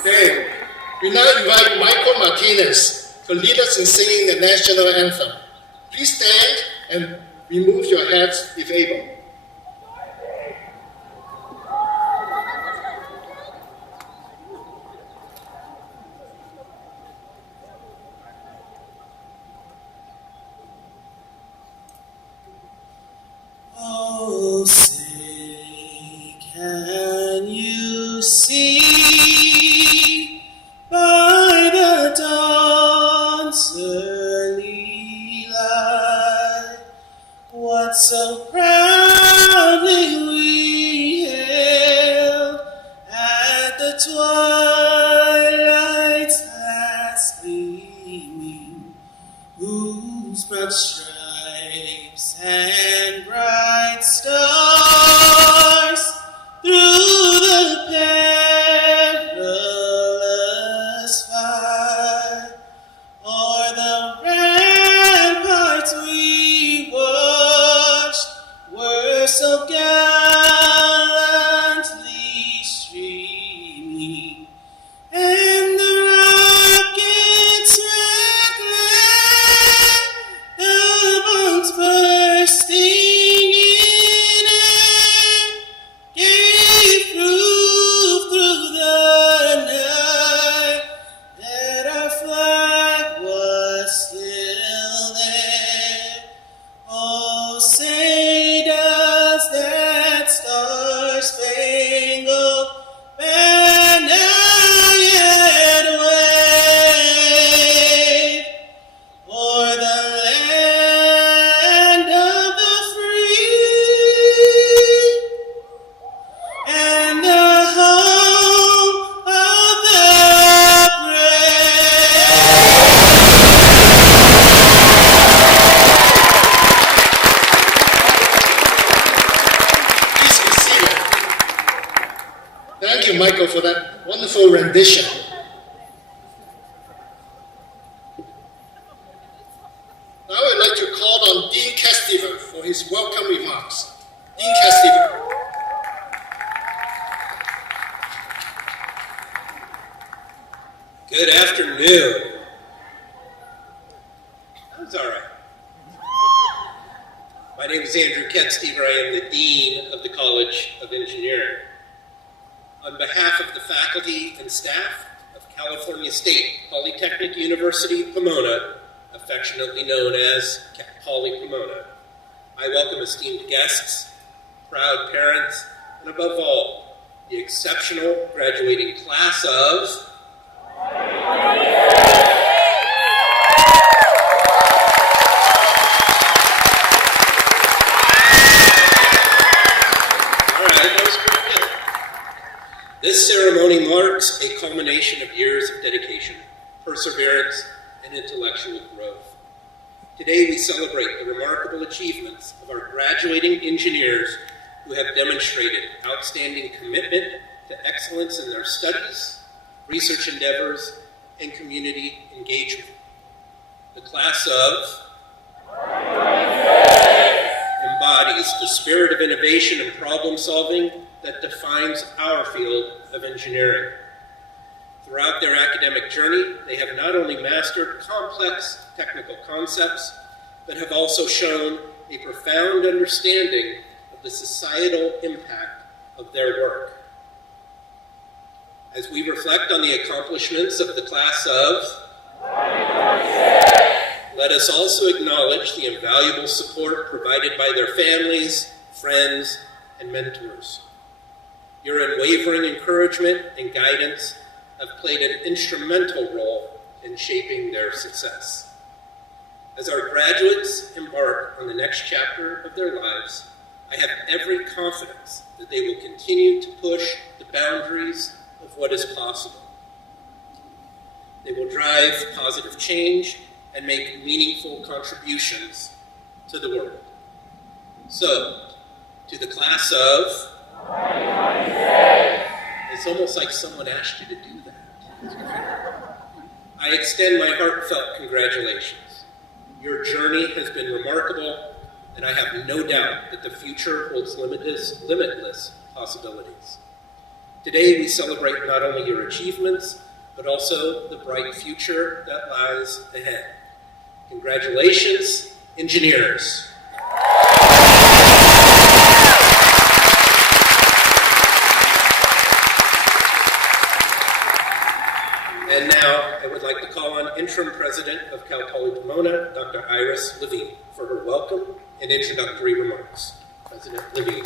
Okay, we now invite Michael Martinez to lead us in singing the national anthem. Please stand and remove your hats if able. Oh, say, can you see by the dawn's early light what so proudly we hailed at the twilight's last gleaming, whose broad stripes and bright stars through the perilous fight o'er the ramparts we watched were so gallantly streaming, and the rocket's red glare, the bombs bursting Thank you, Michael, for that wonderful rendition. Now I would like to call on Dean Castiver for his welcome remarks. Dean Castiver. Good afternoon. That was all right. My name is Andrew Ketstever. I am the Dean of the College of Engineering. On behalf of the faculty and staff of California State Polytechnic University, Pomona, affectionately known as Cal Poly Pomona, I welcome esteemed guests, proud parents, and above all, the exceptional graduating class of all right, that was pretty good. This ceremony marks a culmination of years of dedication, perseverance, and intellectual growth. Today we celebrate the remarkable achievements of our graduating engineers who have demonstrated outstanding commitment to excellence in their studies, research endeavors, and community engagement. The class of embodies the spirit of innovation and problem solving that defines our field of engineering. Throughout their academic journey, they have not only mastered complex technical concepts, but have also shown a profound understanding of the societal impact of their work. As we reflect on the accomplishments of the class of 2026, let us also acknowledge the invaluable support provided by their families, friends, and mentors. Your unwavering encouragement and guidance have played an instrumental role in shaping their success. As our graduates embark on the next chapter of their lives, I have every confidence that they will continue to push the boundaries of what is possible. They will drive positive change and make meaningful contributions to the world. So, to the class of 2026. It's almost like someone asked you to do that. I extend my heartfelt congratulations. Your journey has been remarkable, and I have no doubt that the future holds limitless possibilities. Today, we celebrate not only your achievements, but also the bright future that lies ahead. Congratulations, engineers. And now, I would like to call on Interim President of Cal Poly Pomona, Dr. Iris Levine, for her welcome and introductory remarks. President Levine.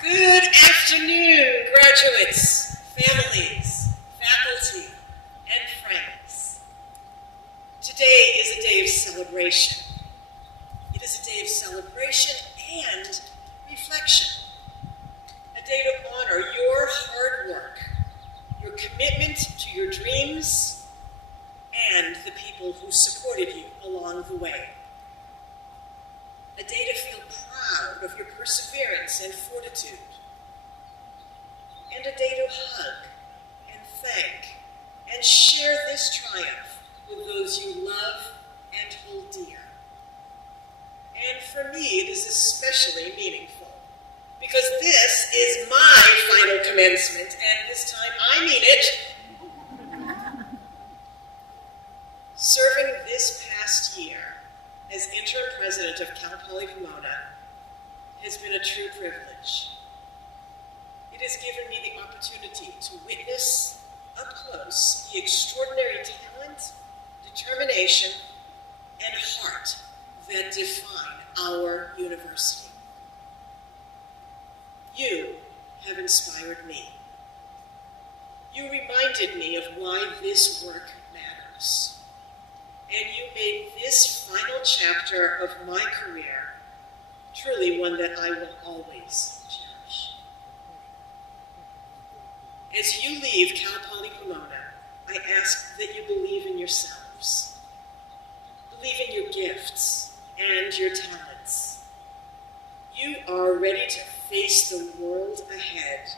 Good afternoon, graduates, families, faculty, and friends. Today is a day of celebration. It is a day of celebration and reflection. A day to honor your hard work, your commitment to your dreams, and the people who supported you along the way. A day to feel proud of your perseverance and fortitude. And a day to hug and thank and share this triumph with those you love and hold dear. And for me, it is especially meaningful because this is my final commencement, and this time I mean it. Serving this past year as interim president of Cal Poly Pomona has been a true privilege. It has given me the opportunity to witness up close the extraordinary talent, determination, and heart that define our university. You have inspired me. You reminded me of why this work matters. And you made this final chapter of my career truly one that I will always cherish. As you leave Cal Poly Pomona, I ask that you believe in yourselves, believe in your gifts and your talents. You You are ready to face the world ahead,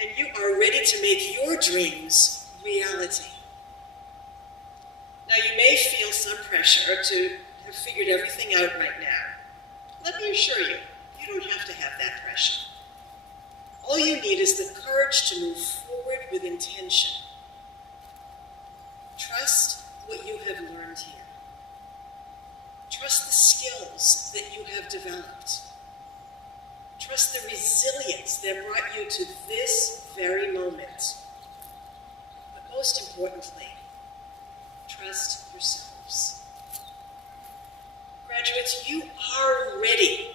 and you are ready to make your dreams reality. Now, you may feel some pressure to have figured everything out right now. Let me assure you, you don't have to have that pressure. All you need is the courage to move forward with intention. Trust what you have learned here. Trust the skills that you have developed. Trust the resilience that brought you to this very moment. But most importantly, trust yourselves. Graduates, you are ready.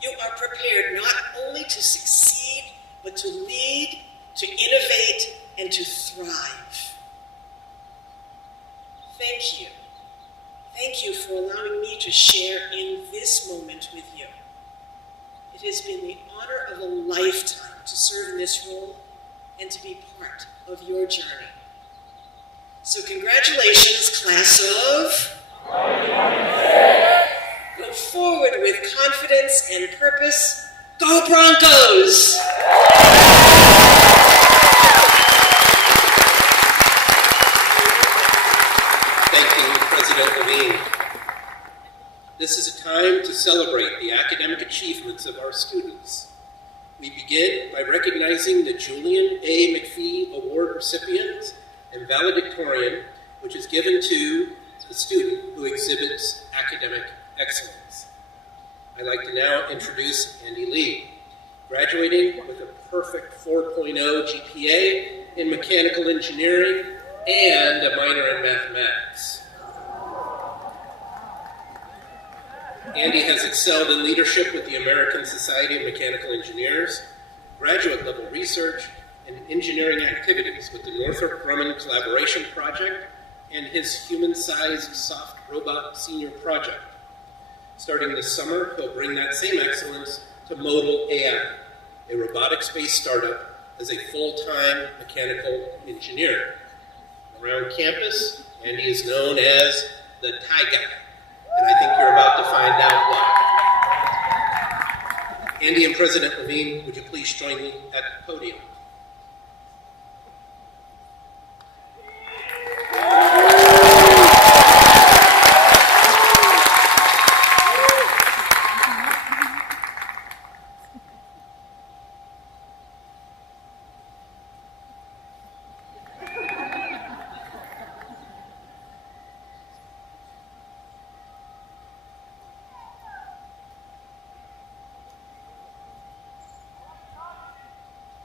You are prepared not only to succeed, but to lead, to innovate, and to thrive. Thank you. Thank you for allowing me to share in this moment with you. It has been the honor of a lifetime to serve in this role and to be part of your journey. So congratulations, class of 2026. Go forward with confidence and purpose. Go Broncos! Thank you, President Levine. This is a time to celebrate the academic achievements of our students. We begin by recognizing the Julian A. McPhee Award recipient and valedictorian, which is given to the student who exhibits academic excellence. I'd like to now introduce Andy Lee, graduating with a perfect 4.0 GPA in mechanical engineering and a minor in mathematics. Andy has excelled in leadership with the American Society of Mechanical Engineers, graduate-level research, and engineering activities with the Northrop Grumman Collaboration Project and his human-sized soft robot senior project. Starting this summer, he'll bring that same excellence to Modal AI, a robotics-based startup, as a full-time mechanical engineer. Around campus, Andy is known as the Tie Guy, and I think you're about to find out why. Andy and President Levine, would you please join me at the podium?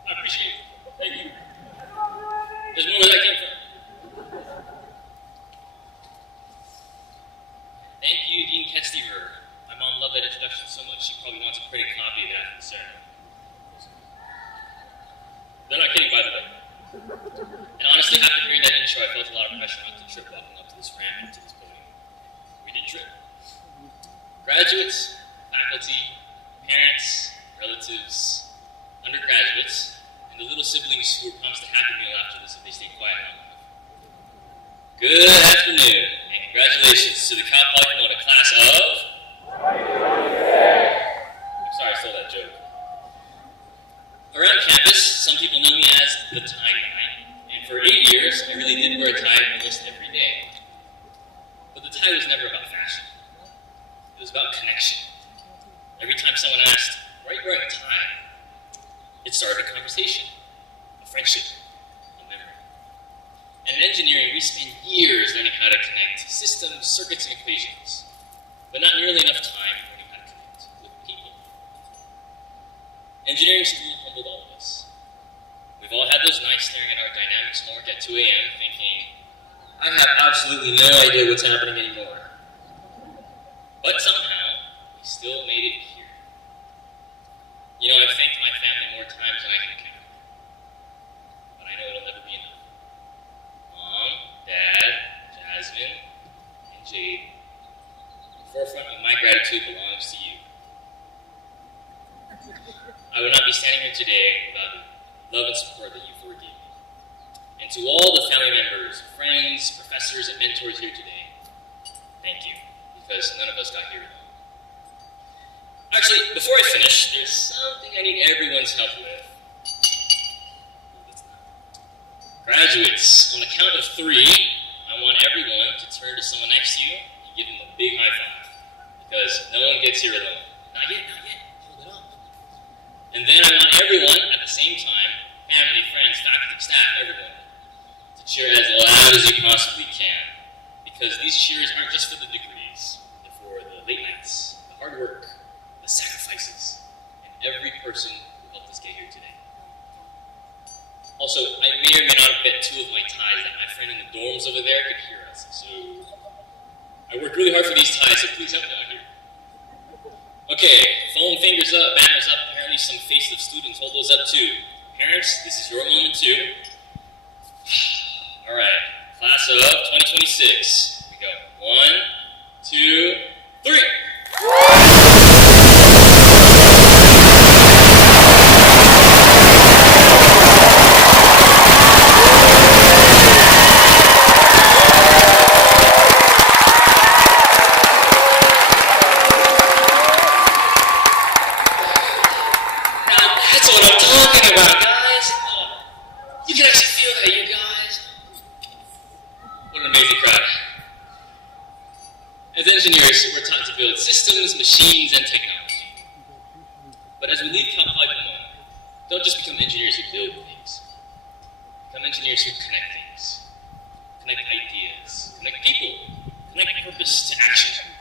I appreciate it. Thank you. There's more where that came from. Thank you, Dean Ketstever. My mom loved that introduction so much she probably wants to print a copy of that for the ceremony. They're not kidding, by the way. And honestly, after hearing that intro, I felt a lot of pressure not to trip walking up to this ramp and to this podium. We did trip. Graduates, faculty, parents, relatives, undergraduates, and the little siblings who were promised a happy meal after this if they stayed quiet long enough. Good afternoon, and congratulations to the Cal Poly Pomona class of 2026. I'm sorry I stole that joke. Around campus, some people know me as the tie guy, and for 8 years, I really did wear a tie almost every day. But the tie was never about fashion. It was about connection. Every time someone asked, "Why are you wearing a tie?" it started a conversation, a friendship, a memory. And in engineering, we spend years learning how to connect systems, circuits, and equations, but not nearly enough time learning how to connect with people. Engineering school humbled all of us. We've all had those nights staring at our dynamics homework at 2 a.m. thinking, I have absolutely no idea what's happening anymore. But somehow, we still made it here. You know, I've thanked my family more times than I can count. But I know it'll never be enough. Mom, Dad, Jasmine, and Jade. The forefront of my gratitude belongs to you. I would not be standing here today without the love and support that you forgave me. And to all the family members, friends, professors, and mentors here today, thank you, because none of us got here alone. Actually, before I finish, there's something I need everyone's help with. Graduates, on the count of 3, I want everyone to turn to someone next to you and give them a big high five. Because no one gets here alone. Not yet, not yet. Hold it up. And then I want everyone, at the same time, family, friends, faculty, staff, everyone, to cheer as loud as you possibly can. Because these cheers aren't just for the degrees. They're for the late nights, the hard work, the sacrifices, and every person who helped us get here today. Also, I may or may not have bet 2 of my ties that my friend in the dorms over there could hear us. So I worked really hard for these ties, so please help me out here. Okay, foam fingers up, banners up. Apparently some faceless students hold those up too. Parents, this is your moment too. All right, class of 2026. Here we go. 1, 2, 3. As engineers, we're taught to build systems, machines, and technology. But as we leave Cal Poly Pomona, don't just become engineers who build things. Become engineers who connect things. Connect ideas. Connect people. Connect purpose to action.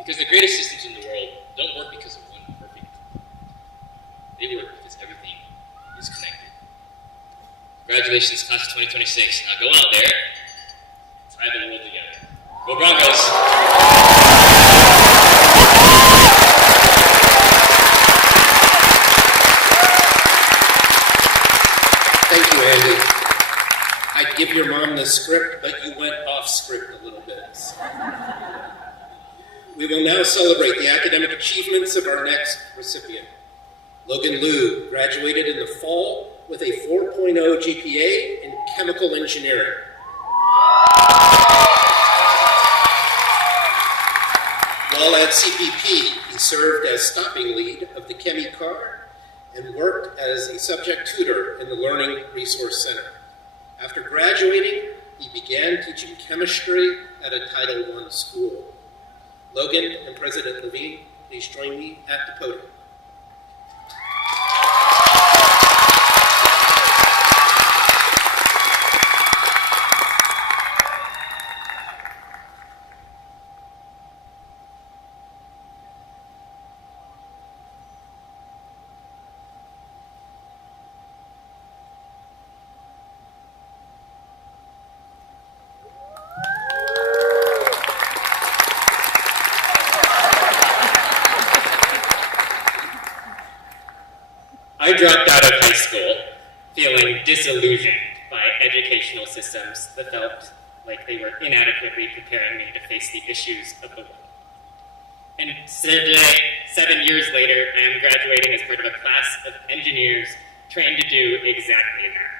Because the greatest systems in the world don't work because of one perfect. They work because everything is connected. Congratulations, class of 2026. Now go out there, tie the world together. Go Broncos! Thank you, Andy. I'd give your mom the script, but you went off script a little bit. We will now celebrate the academic achievements of our next recipient. Logan Liu graduated in the fall with a 4.0 GPA in chemical engineering. While at CPP, he served as stopping lead of the Chemi car and worked as a subject tutor in the Learning Resource Center. After graduating, he began teaching chemistry at a Title I school. Logan and President Levine, please join me at the podium. I dropped out of high school feeling disillusioned by educational systems that felt like they were inadequately preparing me to face the issues of the world. And today, 7 years later, I am graduating as part of a class of engineers trained to do exactly that.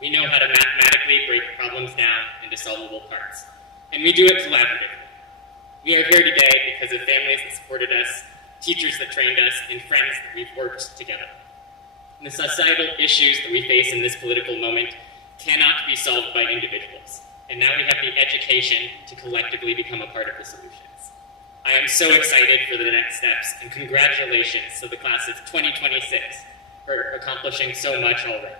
We know how to mathematically break problems down into solvable parts, and we do it collaboratively. We are here today because of families that supported us, teachers that trained us, and friends that we've worked together. And the societal issues that we face in this political moment cannot be solved by individuals. And now we have the education to collectively become a part of the solutions. I am so excited for the next steps, and congratulations to the class of 2026 for accomplishing so much already.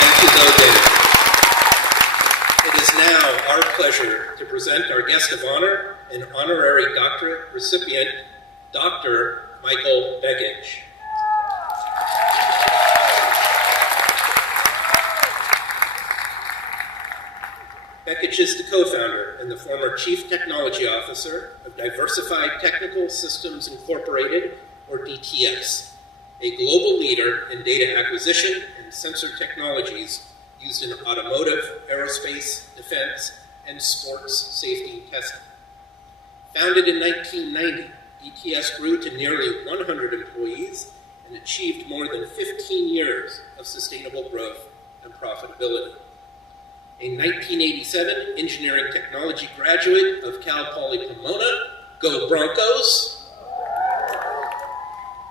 Thank you, Logan. It is now our pleasure to present our guest of honor and honorary doctorate recipient, Dr. Michael Begich. Begich is the co-founder and the former Chief Technology Officer of Diversified Technical Systems Incorporated, or DTS, a global leader in data acquisition and sensor technologies used in automotive, aerospace, defense, and sports safety testing. Founded in 1990, DTS grew to nearly 100 employees and achieved more than 15 years of sustainable growth and profitability. a 1987 Engineering Technology graduate of Cal Poly Pomona. Go Broncos!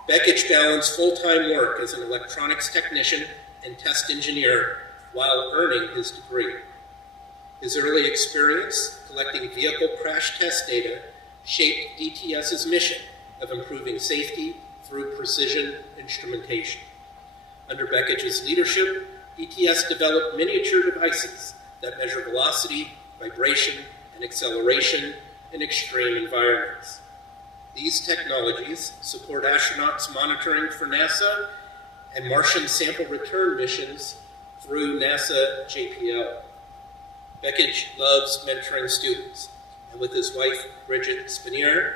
Bekich balanced full-time work as an electronics technician and test engineer while earning his degree. His early experience collecting vehicle crash test data shaped DTS's mission of improving safety through precision instrumentation. Under Bekich's leadership, DTS developed miniature devices that measure velocity, vibration, and acceleration in extreme environments. These technologies support astronauts monitoring for NASA and Martian sample return missions through NASA JPL. Bekich loves mentoring students, and with his wife, Bridget Spanier,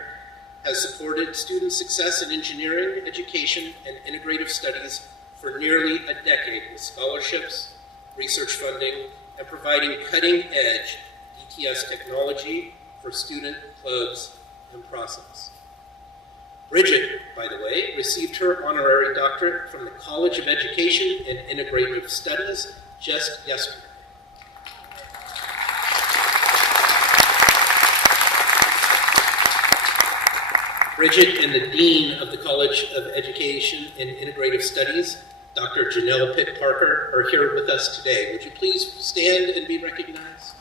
has supported student success in engineering, education, and integrative studies for nearly a decade with scholarships, research funding, and providing cutting-edge DTS technology for student clubs and process. Bridget, by the way, received her honorary doctorate from the College of Education and Integrative Studies just yesterday. Bridget and the Dean of the College of Education and Integrative Studies, Dr. Janelle Pitt Parker, are here with us today. Would you please stand and be recognized?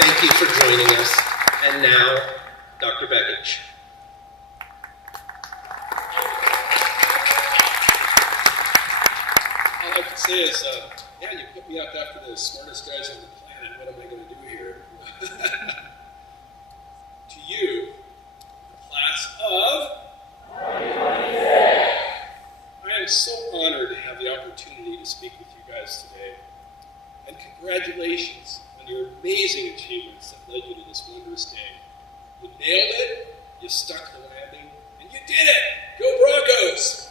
Thank you for joining us. And now, Dr. Bekich. All I can say is, yeah, you put me up after the smartest guys on the planet. What am I going to do here? To you, class of 2026. I am so honored to have the opportunity to speak with you guys today. And congratulations on your amazing achievements that led you to this wondrous day. You nailed it, you stuck the landing, and you did it! Go Broncos!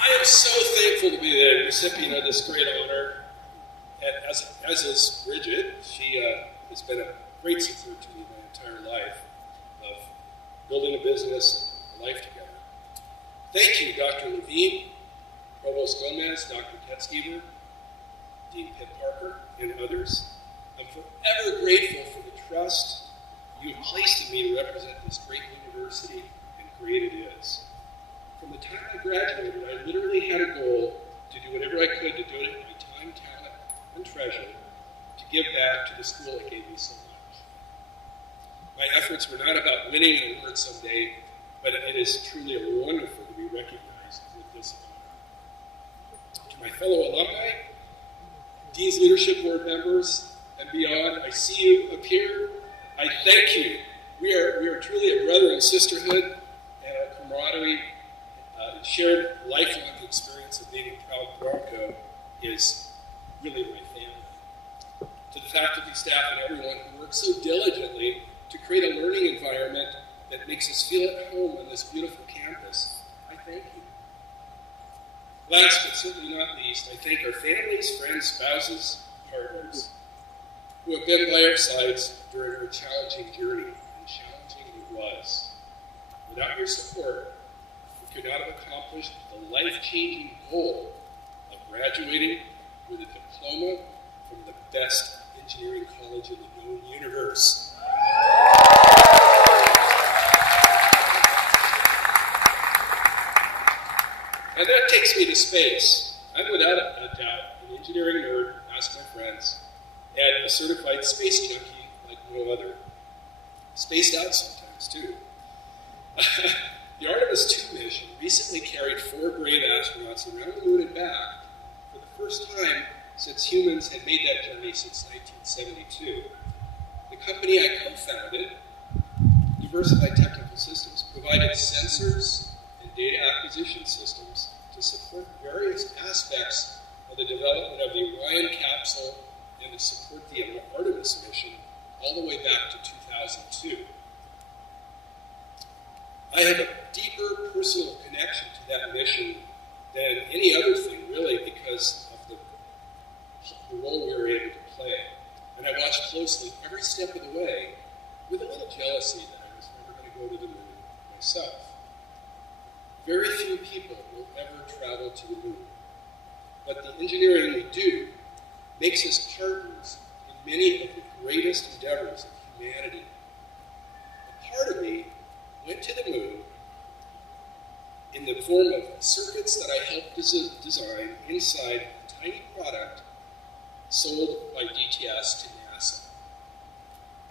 I am so thankful to be the recipient of this great honor. And as is Bridget, she has been a great support to me my entire life of building a business and a life together. Thank you, Dr. Levine, Provost Gomez, Dr. Ketzgeber, Dean Pitt Parker, and others. I'm forever grateful for the trust you have placed in me to represent this great university and great it is. From the time I graduated, I literally had a goal to do whatever I could to donate my time, talent, and treasure to give back to the school that gave me so much. My efforts were not about winning an award someday, but it is truly wonderful to be recognized with this honor. To my fellow alumni, Dean's Leadership Board members, and beyond, I see you up here. I thank you. We are truly a brother and sisterhood, and our camaraderie, shared lifelong experience of being a proud Bronco is really my family. To the faculty, staff, and everyone who works so diligently to create a learning environment that makes us feel at home on this beautiful campus, I thank you. Last but certainly not least, I thank our families, friends, spouses, partners who have been by our sides during our challenging journey, and challenging it was. Without your support, we could not have accomplished the life-changing goal of graduating with a diploma from the best engineering college in the known universe. And that takes me to space. I'm without a doubt an engineering nerd, ask my friends, and a certified space junkie like no other. Spaced out sometimes, too. The Artemis II mission recently carried 4 brave astronauts around the moon and back for the first time since humans had made that journey since 1972. The company I co-founded, Diversified Technical Systems, provided sensors and data acquisition systems to support various aspects of the development of the Orion capsule and to support the Artemis mission all the way back to 2002. I have a deeper personal connection to that mission than any other thing, really, because of the role we were able to play. And I watched closely every step of the way with a little jealousy that I was never going to go to the moon myself. Very few people will ever travel to the moon. But the engineering we do makes us partners in many of the greatest endeavors of humanity. A part of me went to the moon in the form of circuits that I helped design inside a tiny product sold by DTS to NASA.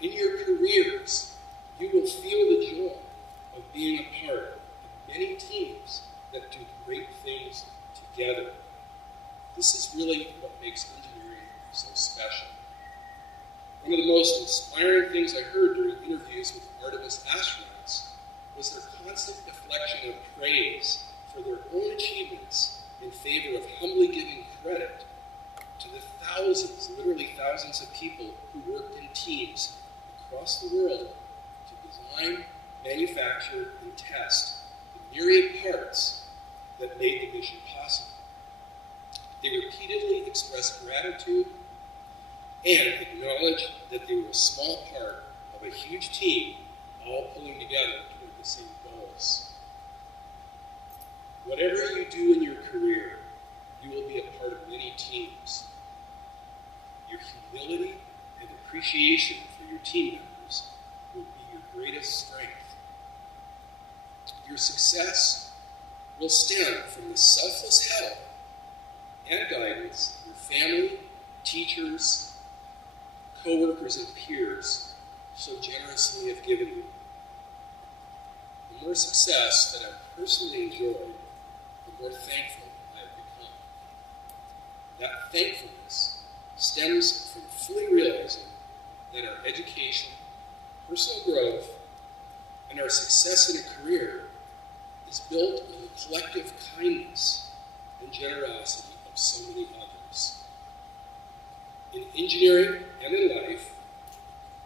In your careers, you will feel the joy of being a part of many teams that do great things together. This is really what makes engineering so special. One of the most inspiring things I heard during interviews with Artemis astronauts was their constant deflection of praise for their own achievements in favor of humbly giving credit to the thousands, literally thousands of people who worked in teams across the world to design, manufacture, and test the myriad parts that made the mission possible. They repeatedly expressed gratitude and acknowledged that they were a small part of a huge team all pulling together toward the same goals. Whatever you do in your career, you will be a part of many teams. Your humility and appreciation for your team members will be your greatest strength. Your success will stem from the selfless help and guidance your family, teachers, co-workers, and peers so generously have given you. The more success that I've personally enjoyed, the more thankful I have become. That thankfulness stems from fully realizing that our education, personal growth, and our success in a career is built on the collective kindness and generosity of so many others. In engineering and in life,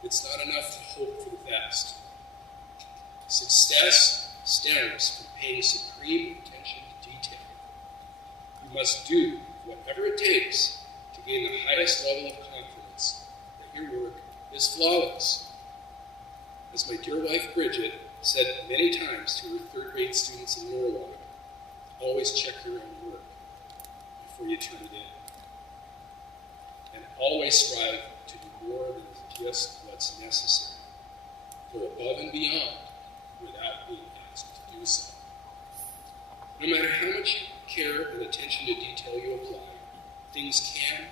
it's not enough to hope for the best. Success stems from paying supreme attention to detail. You must do whatever it takes to gain the highest level of confidence that your work is flawless. As my dear wife Bridget said many times to her third-grade students in Norwalk, always check your own work before you turn it in. And always strive to do more than just what's necessary. Go above and beyond without being asked to do so. No matter how much care and attention to detail you apply, things can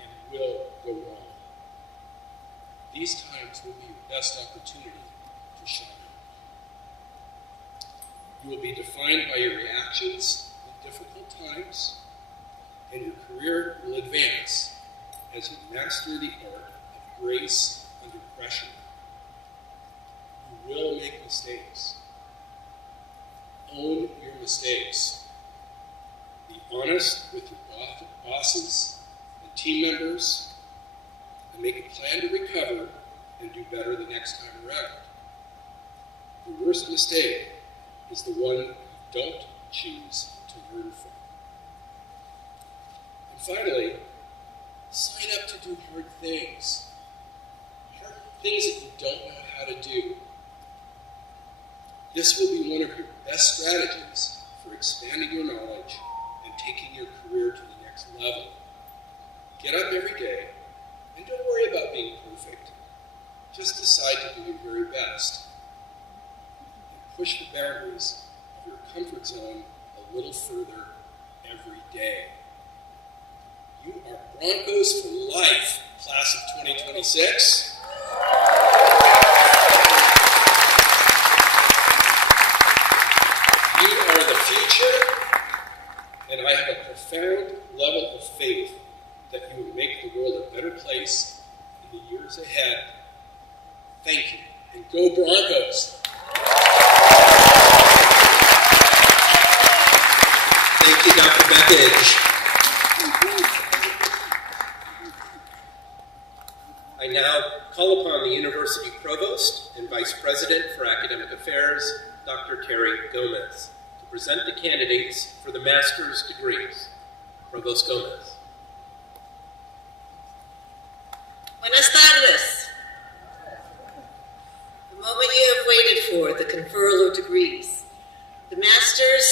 and will go wrong. These times will be your best opportunity to shine. You will be defined by your reactions in difficult times, and your career will advance as you master the art of grace under pressure. You will make mistakes. Own your mistakes. Be honest with your bosses and team members, and make a plan to recover and do better the next time around. The worst mistake is the one you don't choose to learn from. And finally, sign up to do hard things. Hard things that you don't know how to do. This will be one of your best strategies for expanding your knowledge and taking your career to the next level. Get up every day and don't worry about being perfect. Just decide to do your very best. And push the boundaries of your comfort zone a little further every day. You are Broncos for life, class of 2026. You are the future, and I have a profound level of faith that you will make the world a better place in the years ahead. Thank you, and go Broncos! Thank you, Dr. Beckage. I now call upon the University Provost and Vice President for Academic Affairs, Dr. Terry Gomez, to present the candidates for the master's degrees. Provost Gomez. Buenas tardes. The moment you have waited for, the conferral of degrees. The master's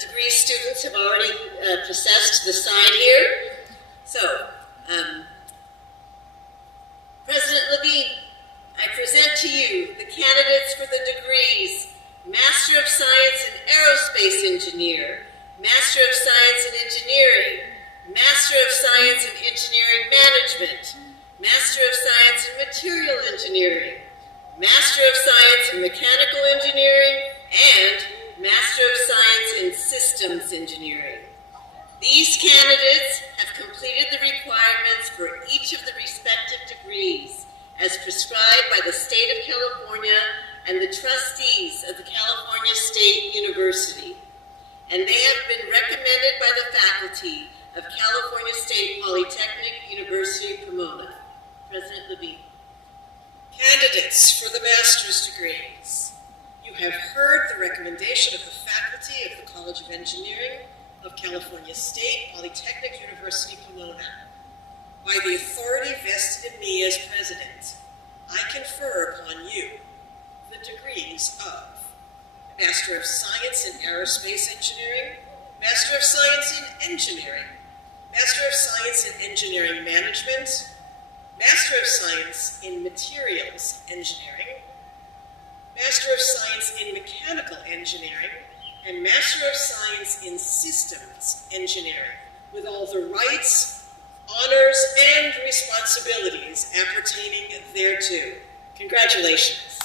degree students have already processed to the side here. So, President Levine, I present to you the candidates for the degrees Master of Science in Aerospace Engineer, Master of Science in Engineering, Master of Science in Engineering Management, Master of Science in Material Engineering, Master of Science in Mechanical Engineering, and Master of Science in Systems Engineering. These candidates have completed the requirements for each of the respective degrees as prescribed by the State of California and the trustees of the California State University. And they have been recommended by the faculty of California State Polytechnic University, Pomona. President Levine. Candidates for the master's degrees. You have heard the recommendation of the faculty of the College of Engineering of California State Polytechnic University, Pomona. By the authority vested in me as president, I confer upon you the degrees of Master of Science in Aerospace Engineering, Master of Science in Engineering, Master of Science in Engineering Management, Master of Science in Materials Engineering, Master of Science in Mechanical Engineering, and Master of Science in Systems Engineering, with all the rights, honors, and responsibilities appertaining thereto. Congratulations.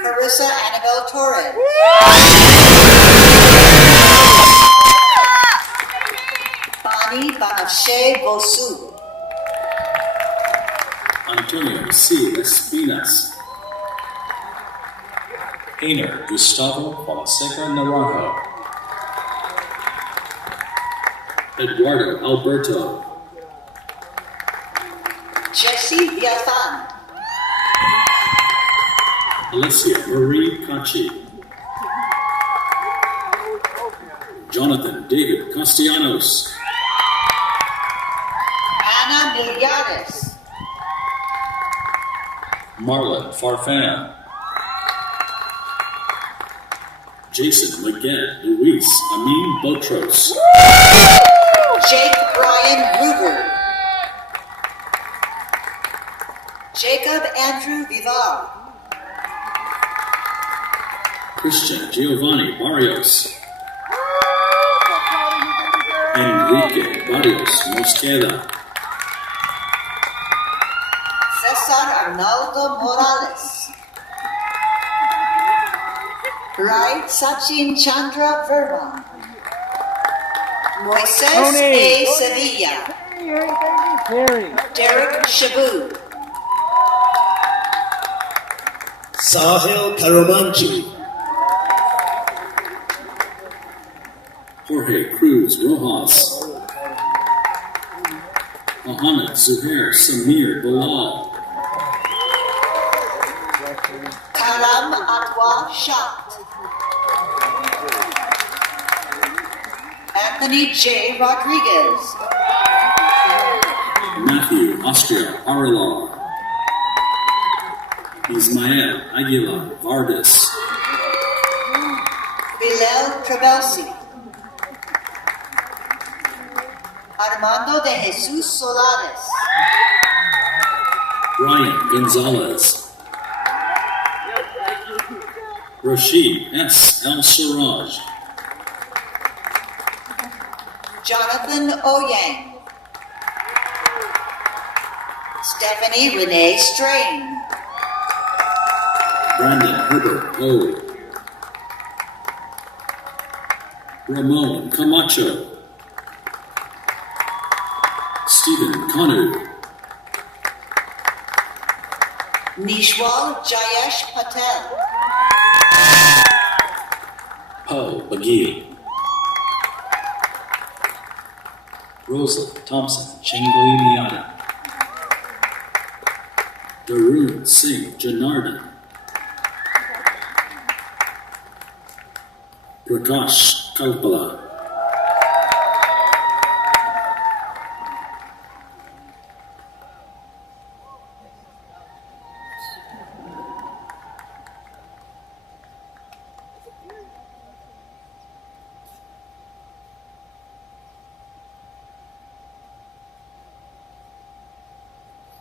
Carissa Annabelle Torres. Bani Banafshe Bosu. Antonio C. Espinas. Einer Gustavo Fonseca Naranjo. Eduardo Alberto. Jesse Viafan. Alicia Marie Cachi. Jonathan David Castellanos. Ana Millares. Marlon Farfan. Jason Miguel Luis Amin Botros. Jake Brian Ruger. Jacob Andrew Vivar. Christian Giovanni Barrios. Enrique Barrios Mosqueda. Cesar Arnaldo Morales. Rai Sachin Chandra Verma. Moises A. Sevilla. Derek Shabu. Sahil Karamanchi. Jorge Cruz Rojas. Mohammed Zuhair Samir Bilal. Karam Atwa Shat. Anthony J. Rodriguez. Matthew Austria Arilar. Ismael Aguilar Vargas. Bilal Trabelsi. Armando de Jesus Solares. Brian Gonzalez. Rashid S. El Siraj. Jonathan Oyang. Stephanie Renee Strain. Brandon Herbert O. Ramon Camacho. Stephen Kanu. Nishwal Jayesh Patel. Paul Bagil. Rosa Thompson Chingley Miana. Darun Singh Janardhan. Prakash Kalpala.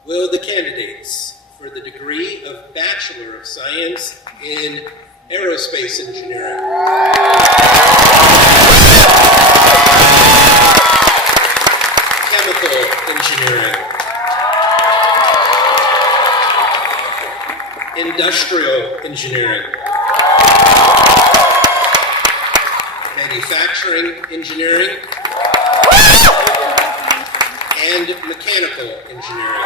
Will the candidates for the degree of Bachelor of Science in Aerospace Engineering, Chemical Engineering, Industrial Engineering, Manufacturing Engineering, and Mechanical Engineering.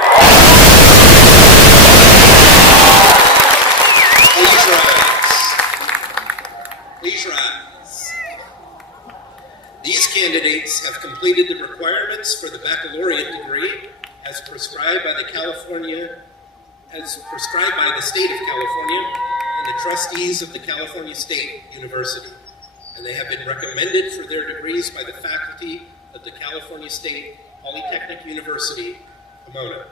Please rise. Please rise. These candidates have completed the requirements for the baccalaureate degree as prescribed by the state of California and the trustees of the California State University, and they have been recommended for their degrees by the faculty of the California State Polytechnic University, Pomona.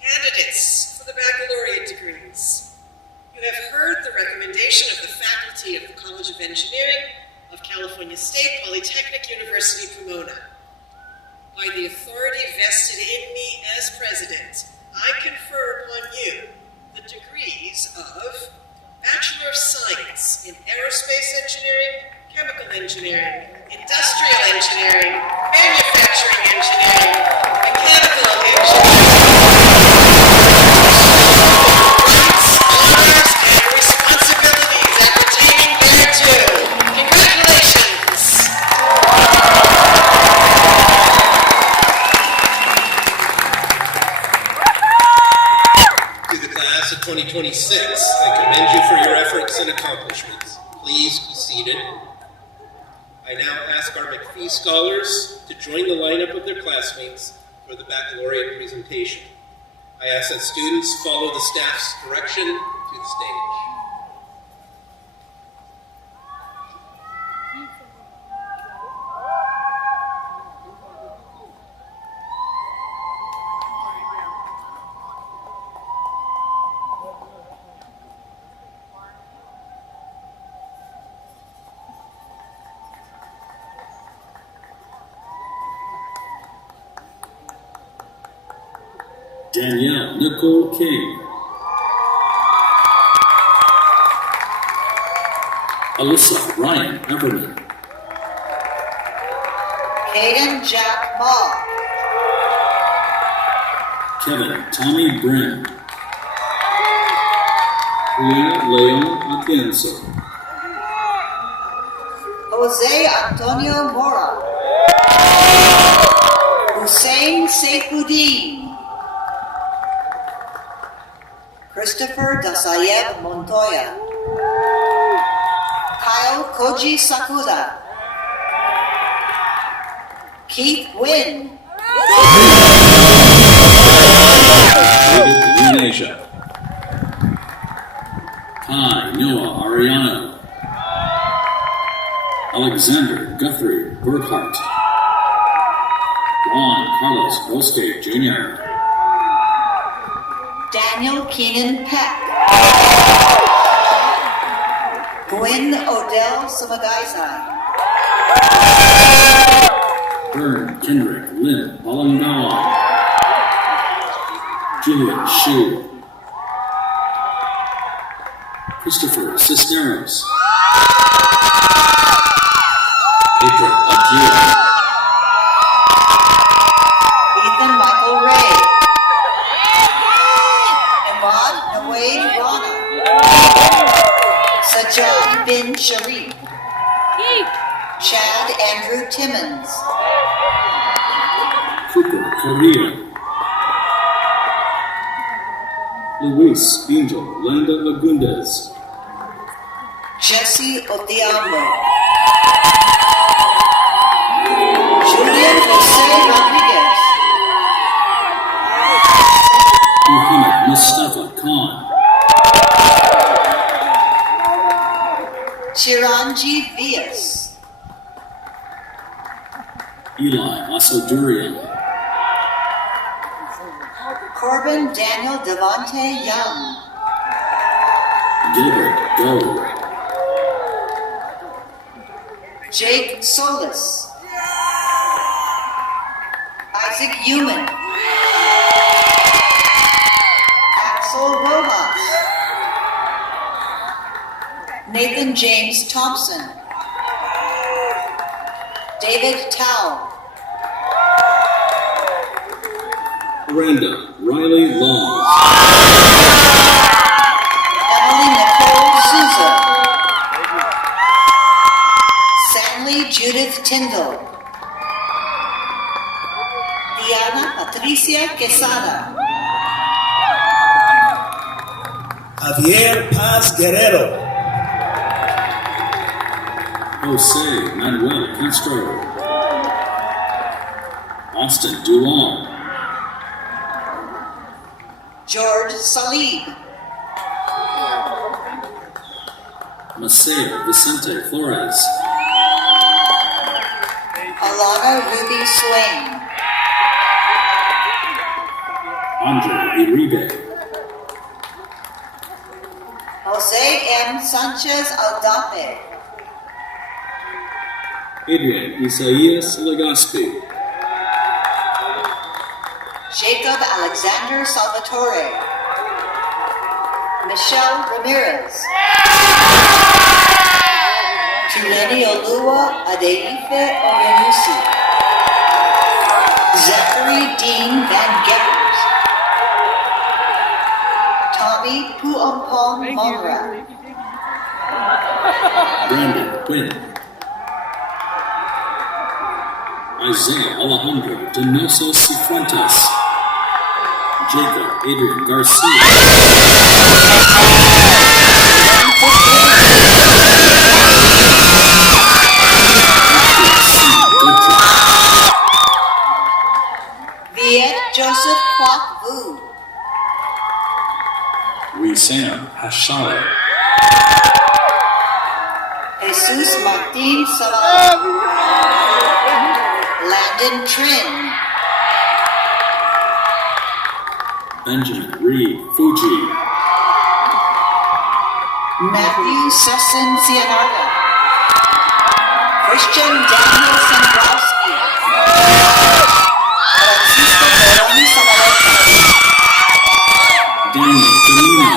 Candidates for the baccalaureate degrees. You have heard the recommendation of the faculty of the College of Engineering of California State Polytechnic University, Pomona. By the authority vested in me as president, I confer upon you the degrees of Bachelor of Science in Aerospace Engineering, Chemical Engineering, Industrial Engineering, Manufacturing Engineering, Mechanical Engineering. Rights, honors, and responsibilities appertaining thereto. Congratulations! To the class of 2026, I commend you for your efforts and accomplishments. Please be seated. I now ask our McPhee scholars to join the lineup of their classmates for the baccalaureate presentation. I ask that students follow the staff's direction to the stage. Danielle Nicole King. Alyssa Ryan Everman. Caden Jack Mall. Kevin Tommy Brin. Julia Leon Atienzo. Jose Antonio Mora. Hussein Saifuddin. Christopher Dasayeb Montoya. Kyle Koji Sakuda. Keith Wynn. David Yunasia. Kai Noah Ariano. Alexander Guthrie Burkhart. Juan Carlos Bosque Jr. Daniel Keenan Peck. Gwyn Odell Sumagaisai. Vern Kendrick Lynn Balangawa. Julian Shu. Christopher Cisneros. Pedro Akira. Ethan Michael Ray. Ahmad Nawade Rana. Sajjad bin Sharif. Chad Andrew Timmons. Cooper Correa. Luis Angel Landa Agundez. Jesse Odhiambo. Julian Jose Rodriguez. Shiranji Vias. Eli Asodurian, Corbin Daniel Devontae Young. Gilbert Gold, Jake Solis. Isaac Human. Axel Rojas. Nathan James Thompson. David Tao. Miranda Riley Long, Emily Nicole Souza. Stanley Judith Tyndall. Diana Patricia Quesada. Javier Paz Guerrero. Jose Manuel Castro, Austin Dulong, George Salib. Maceo Vicente Flores, Alana Ruby Swain. Andre Uribe, Jose M. Sanchez Aldape. Adrian Isaias Legaspi, Jacob Alexander Salvatore. Michelle Ramirez. Tuleni Olua Adeife Oyenusi. Zachary Dean Van Getters. Tommy Puompong Monra. Brandon Quinn, Isaiah Alejandro Donoso Cifuentes, Jacob Adrian Garcia, Viet Joseph Kwok Vu. Sam Hashara, Jesus Martin Saval. Landon Trin. Benjamin Reed Fuji, Matthew Sesson Cianarga. Christian Daniel Sambrowski. Francisco Peroni Sabaleta. Daniel Domino,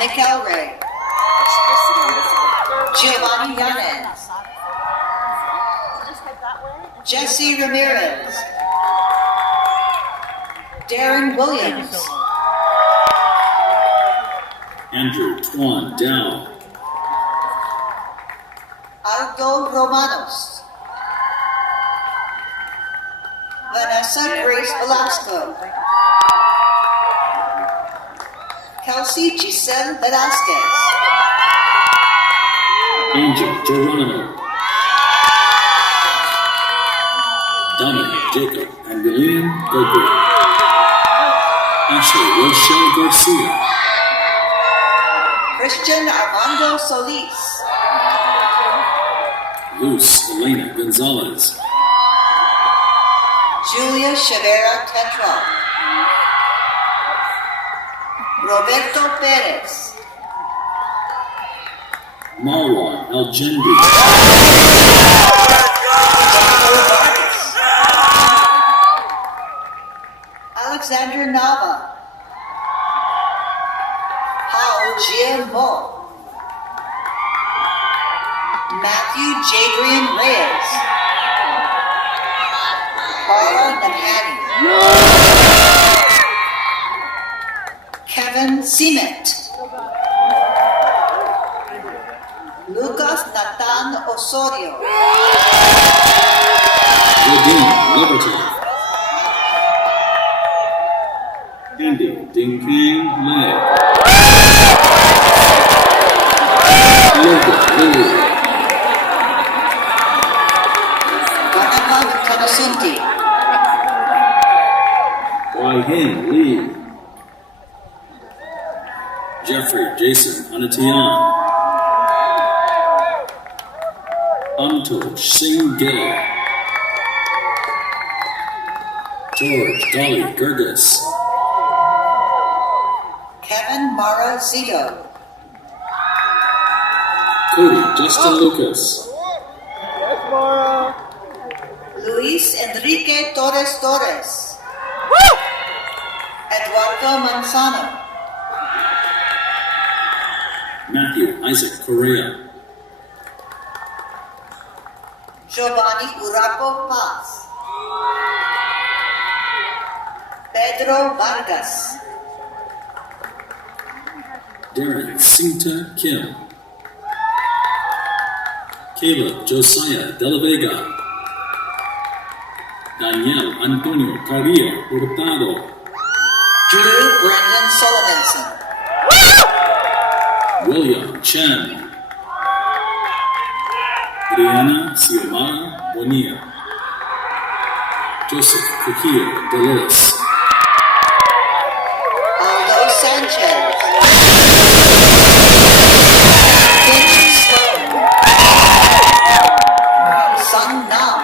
McElray. Giovanni Yanez. Jesse Ramirez. Darren Williams. Andrew Twan Dow, Aldo Romanos. Vanessa Grace Velasco. Kelsey Giselle Velasquez. Angel Geronimo, Dominic Jacob and William Goodwin, Ashley Rochelle Garcia, Christian Armando Solis. Luz Elena Gonzalez, Julia Chavera Tetra. Roberto Perez. Marwan Algendi, Daniel Vargas. Alexander Nava. Hao Jie Mo. Matthew Jadrian Reyes. Paula Nahani. Kevin Simet. Lucas Nathan Osorio. Nadine Libertad, Andy Dingkang Lai, Logan Lily, Ganapag Kanasunti. Wai Hin Lee, Jeffrey Jason Anatian, Amtoj Singh Gill, George Dolly Gerges, Kevin Mara Zito, Cody Justin Lucas, Luis Enrique Torres Torres, Eduardo Manzano, Matthew Isaac Correa, Giovanni Urapo Paz, Pedro Vargas, Darren Sinta Kim, Caleb Josiah De La Vega, Daniel Antonio Carrillo Hurtado, Drew Brendan Solomonson, William Chen, Brianna Xiomara Bonilla, Joseph Trujillo Delis, Aldo Sanchez, Finch Sloan, Sun Nam,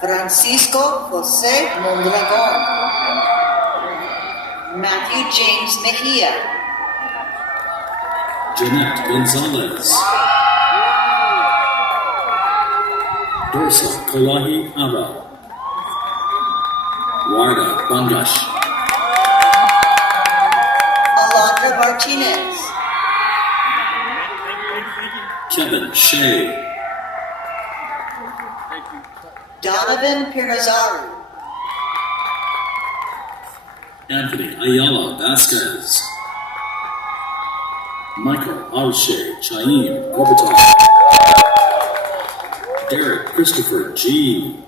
Francisco Jose Mondragon, Matthew James Mejia, Jeanette Gonzalez, Dorsa Kolahi Ava, Warda Bangash, Alondra Martinez, Kevin Shea, Donovan Pirazaru, Anthony Ayala Vasquez, Michael Alshe Chaim Kopitar, Derek Christopher G,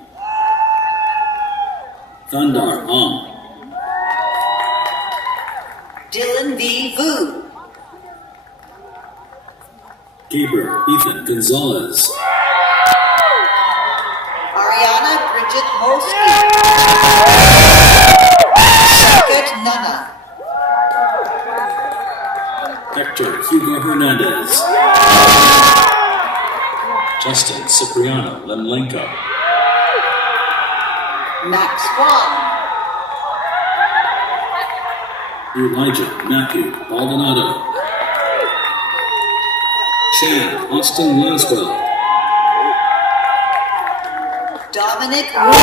Thundar Dylan V. Vu, Gabriel Ethan Gonzalez, Ariana Bridget Molsky, Saket Nana, Hector Hugo Hernandez, Justin Cipriano Lemlenko, Max Wong, Elijah Matthew Baldonado, Chad Austin Laswell, Dominic Tran,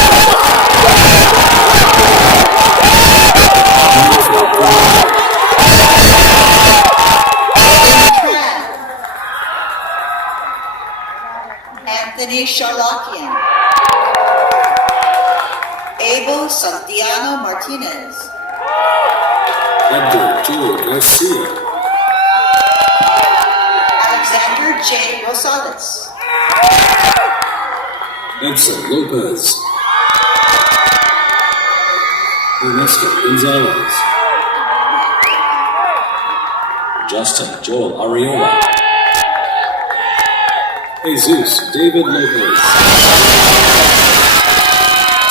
Anthony Sharlakian, Abel Santiano Martinez, Edgar Joe Garcia, Alexander J. Rosales, Edson Lopez, Ernesto Gonzalez, Justin Joel Ariola, Jesus David Lopez,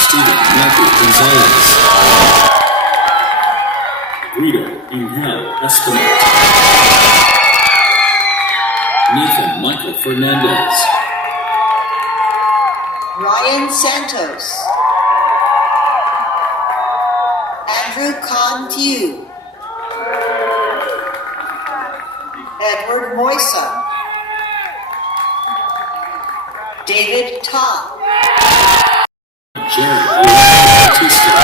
Stephen Matthew Gonzalez, Guido Ingel Espinal, Nathan Michael Fernandez, Ryan Santos, Andrew Contiu, Edward Moisa, David Todd, Jared Alonso Batista,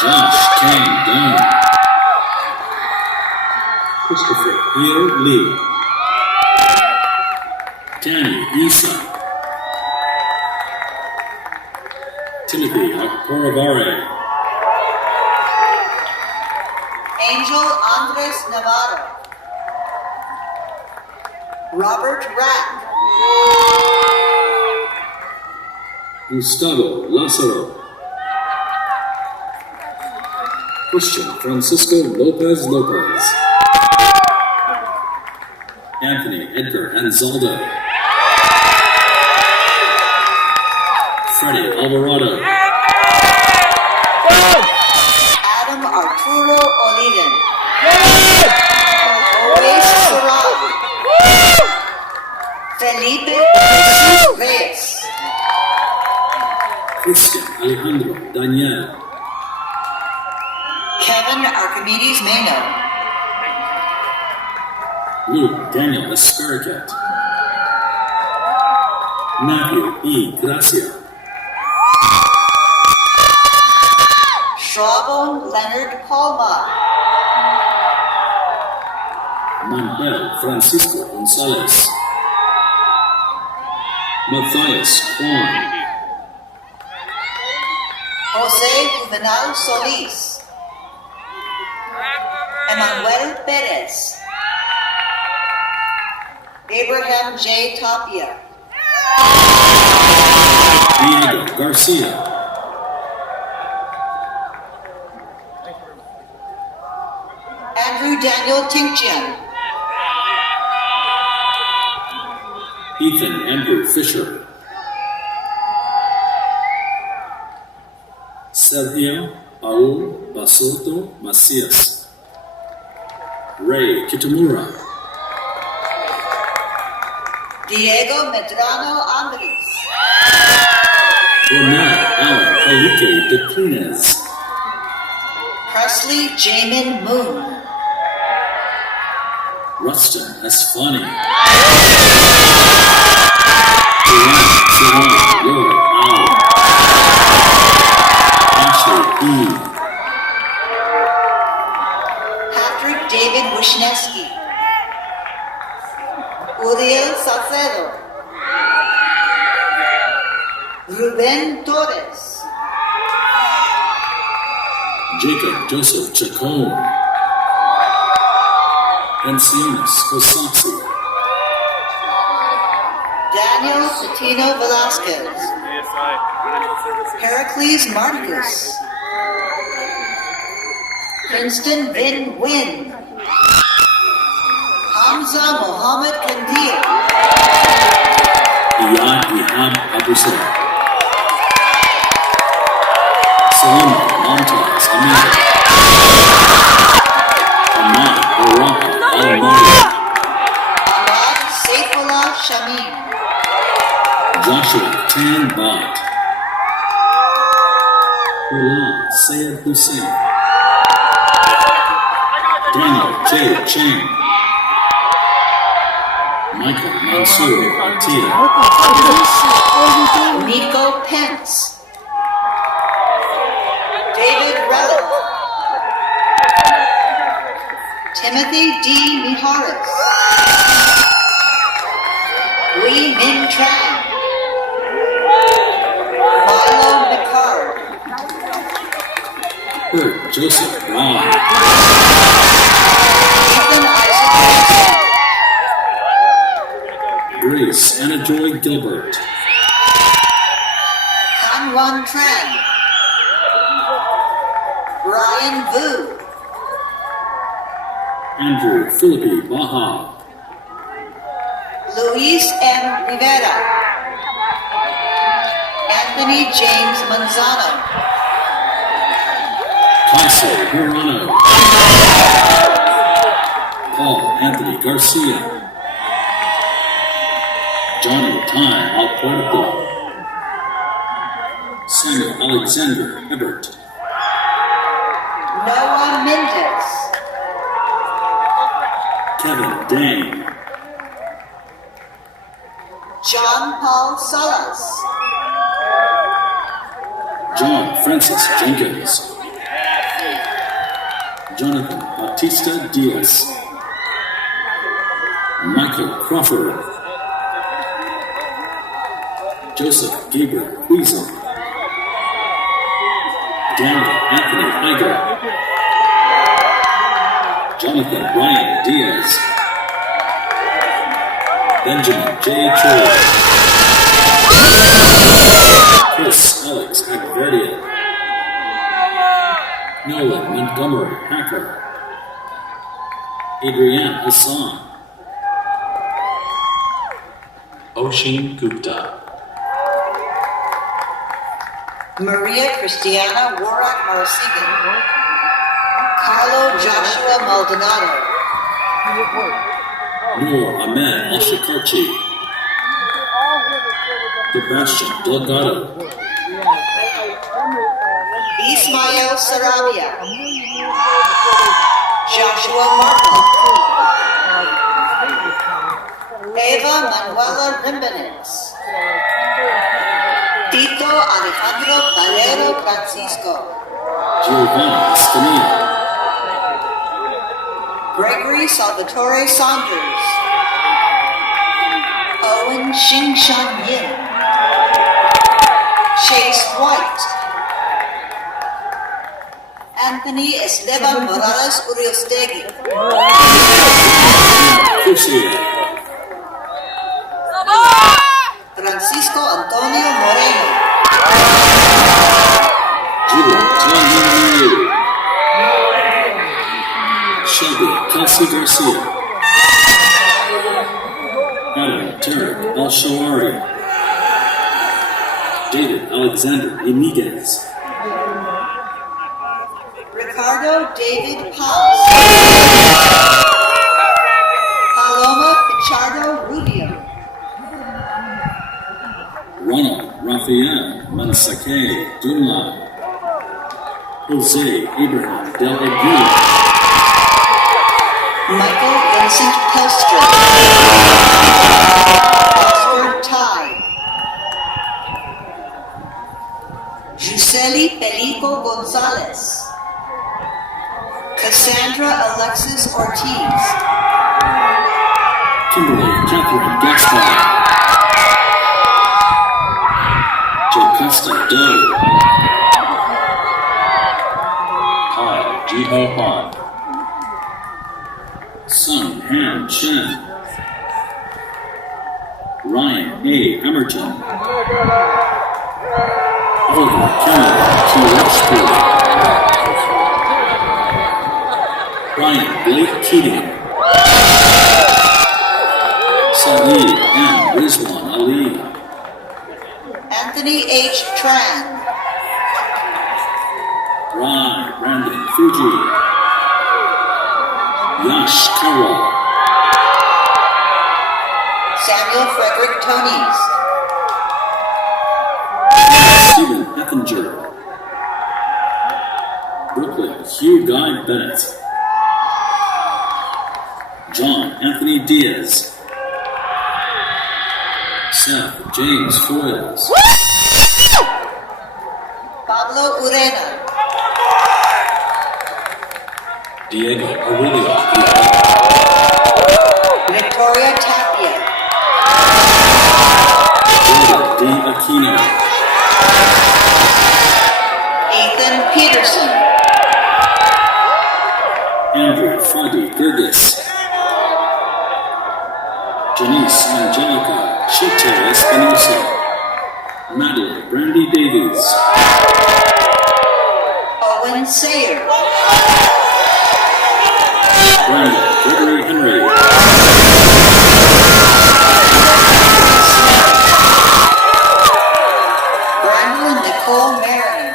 Josh Kang Dunn, Christopher Hill Lee, Danny Isa, Timothy Akporavare, Angel Andres Navarro, Robert Rack, Gustavo Lazaro, Christian Francisco Lopez Lopez, Anthony Edgar Anzaldo, Freddie Alvarado, Christian Alejandro Daniel. Kevin Archimedes Mano. Luke Daniel Escargot. Matthew E. Gracia. Schwabon Leonard Palma. Manuel Francisco Gonzalez. Matthias Juan. Jose Juvenal Solis. Emmanuel Perez. Abraham J. Tapia. Diego Garcia. Andrew Daniel Tinchin. Ethan Andrew Fisher. Sergio Aul Basoto Macias. Ray Kitamura. Diego Medrano Andres. Romel Alan Felipe de Cunez. Presley Jamin Moon. Rustin Esfani. Joanne Lord Al. Ashley E. Patrick David Wisniewski. Uriel Salcedo. Ruben Torres. Jacob Joseph Chacon. Encinas Cosaxi. Daniel Patino Velasquez. Heracles Marticus. Princeton Vin Win. Hamza Mohammed Kandil. Iyad Ihab Abu Said. Salima Montaz Amin. Ahmad Baraka Al-Mari. Ahmad Saifullah Shamim. Joshua Tan Bhat. Ghulam Syed Hussein. Daniel J. Chang. Michael Mansour Atia. Nico Pence. David Relic. Timothy D. Miharis. Wee Min Tran. Milo McCard. Kurt Joseph Ron. Ethan Isaac. Grace Anna Joy Gilbert. Kanwan Tran. Brian Vu. Andrew Philippi Baha. Luis M. Rivera. Anthony James Manzano. Tasso Hirano. Paul Anthony Garcia. Johnny Time Alpuerto. Samuel Alexander Ebert. Noah Mendez. Kevin Dang. John Paul Salas. John Francis Jenkins. Jonathan Bautista Diaz. Michael Crawford. Joseph Gabriel Weasel. Daniel Anthony Iger. Jonathan Ryan Diaz. Benjamin J. Choi. Chris Alex Agverdia. Nolan Montgomery Hacker. Adrienne Hassan. Oshin Gupta. Maria Christiana Warrock Marasigan. Carlo Joshua Maldonado. Noor Ahmed Al-Shakarchi. Sebastian Delgado. Ismael Sarabia, Joshua Marco, Eva Manuela Rimbanez, Tito Alejandro Valero Francisco, Giovanni Escamilla, Gregory Salvatore Saunders, Owen Xingshan Yin, Chase White, Anthony Esteban Morales Uriostegui, Crucia, Francisco Antonio Moreno, Julia Tanzania, Shelby Kelsey Garcia, Adam Tarek El-Shawari, David Alexander Iniguez, Ricardo David Paz, Paloma Pichardo Rubio, Ronald Rafael Mansake Dunlap, Jose Abraham Del Aguila, Michael Vincent Telstra, Oxford Ty, Juseli Pelico Gonzalez, Cassandra Alexis Ortiz, Kimberly Catherine Gaston, Jocasta Doe, Kyle Jiho Han, Sun Han Chen, Ryan A. Emerton, Oliver Kennedy T. Rushfield, Brian Blake Keating, Saeed M. Rizwan Ali, Anthony H. Tran, Rai Brandon Fuji, Yash Kara, Samuel Frederick Tonies, Stephen Ethinger, Brooklyn Hugh Guy Bennett, John Anthony Diaz, Seth James Foyles, Pablo Urena, Diego Aurelio Victoria Tapia, David D. Aquino, Ethan Peterson, Andrew Fadi Gergis, Janice Angelica Chita Espinosa, Madeline Brandy Davies, Owen Sayer, Brandon Gregory Henry, Brandon Nicole Marion,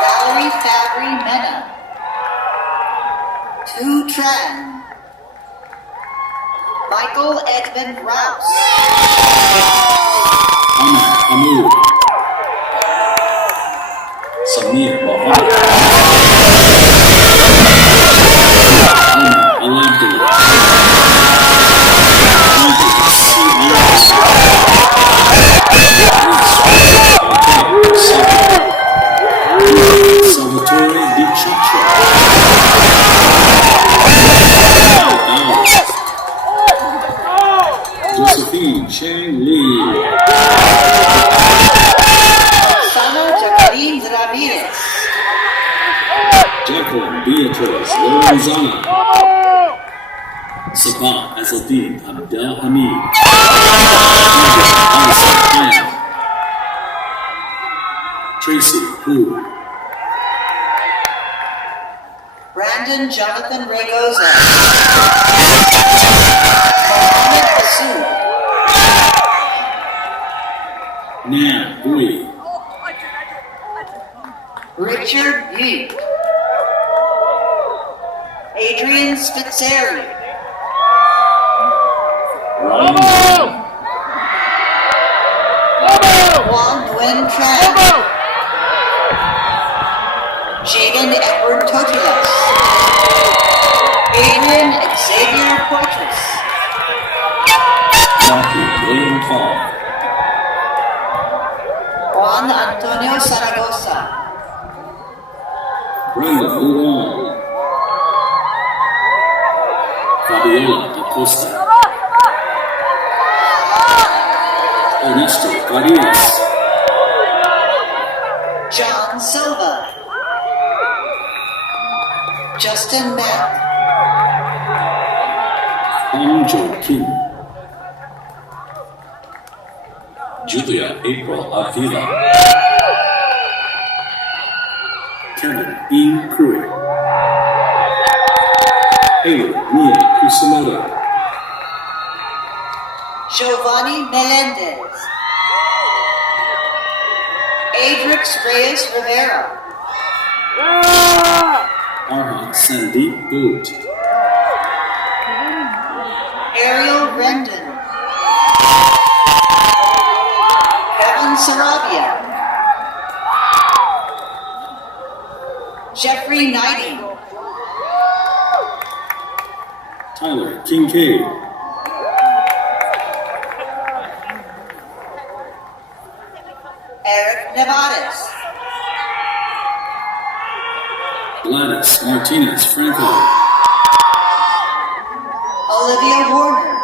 Valerie Fabry Mena, Tu Tran, Michael Edmund Rouse, Ahmed Hamoud, Samir Mohammed, Omar Alabdullah, Salvatore Di Ciccio, Josephine Cheng Lee, Sana Jacqueline Ramirez, Jacqueline Beatrice Lorenzana, Sabah Azaldin Abdel Hamid, Isaac Khan, Tracy Hu, Brandon Jonathan Regoza, Mohammed Masood, Nan Bui, Richard Butte, Adrian Spitzeri, Ryan Colin Tran. Jaden Edward Totilas. Adrian Xavier Poitras. Matthew William Paul. Juan Antonio Zaragoza. Brenda Luron. Fabiola Acosta. Ernesto Farias. John Silva. Justin Mack. Hong Jo Kim. Julia April Avila. Kevin Ian Cruz. Haley Mia Kusumoto. Giovanni Melendez. Adrix Reyes Rivera. Arha Sandeep Boot. Ariel Rendon. Kevin Sarabia. Jeffrey Knighting. Tyler Kincaid. Eric Nevares. Gladys Martinez Franco. Olivia Warner.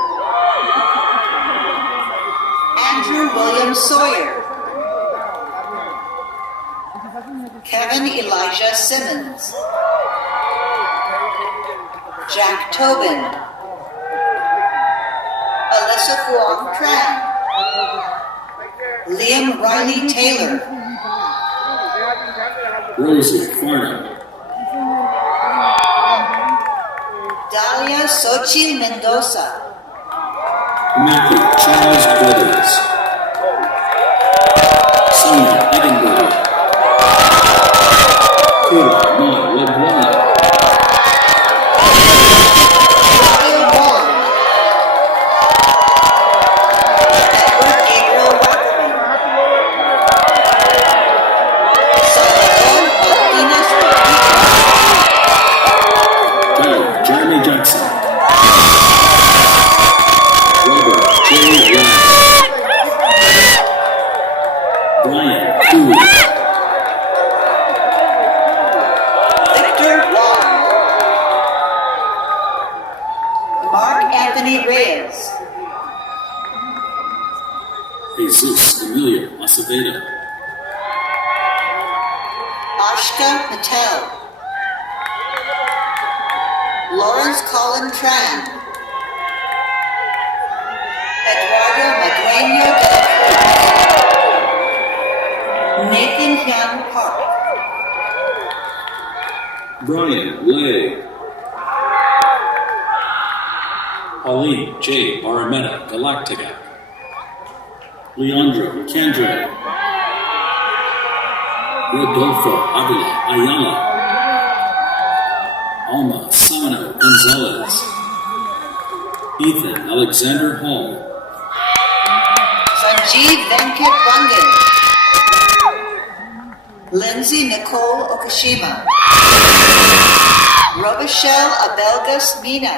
Andrew William Sawyer. Kevin Elijah Simmons. Jack Tobin. Alyssa Fuang Tran. Liam Riley Taylor. Rosie Farnham. Dalia Xochitl Mendoza. Matthew Charles Brothers. Sonia Edinburgh. Kira Ma LeBlanc. Mario Wong. Edward Gabriel Wackerman. Salvador Martinez Rodriguez. Jeremy Jackson. Robert J. Ryan. Brian Cooley. Victor Wong. Mark Anthony Reyes. Jesus Emilio Acevedo. Ashka Patel. Lawrence Colin Tran. Eduardo Madueño de la Cruz. Nathan Hyun Park. Brian Lay. Pauline J. Barametta Galactica. Leandro Kendra. Rodolfo Avila Ayala. Alma Samano Gonzalez. Ethan Alexander Hall. Sanjeev Venkat Bungan. Lindsay Nicole Okashima. Robichelle Abelgas Mina.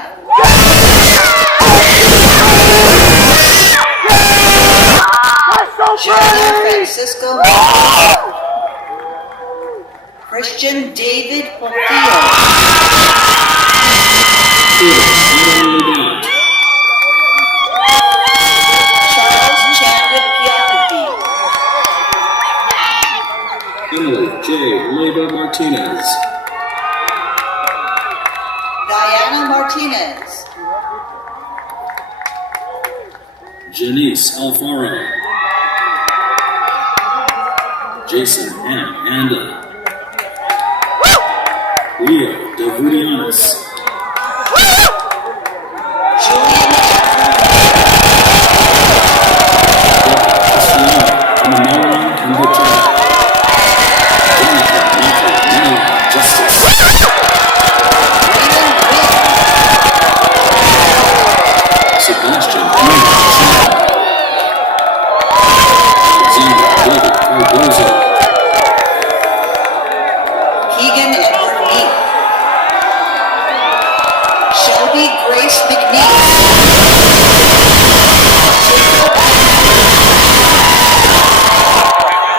Joanna Francisco Mendoza. Christian David Portillo. Charles Chandra Piapati. Emily J. Leyva Martinez. Diana Martinez. Janice Alfaro. Jason M. Anda. Leo Devudianis. Julian Sebastian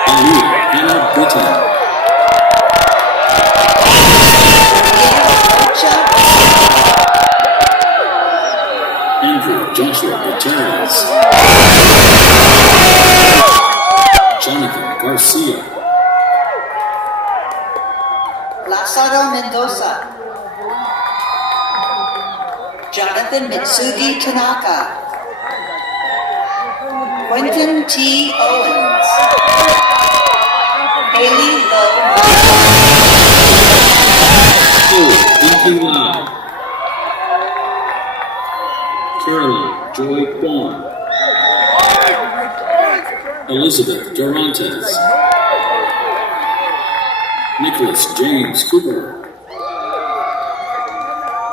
Ali Hannah Britton. Andrew Joshua Gutierrez. Jonathan Garcia. Lázaro Mendoza, Jonathan Mitsugi Tanaka, Quentin T. Owens, Haley Lowe, Oh, Inky Lau. Caroline Joy Kwan. Elizabeth Durantes. Nicholas James Cooper.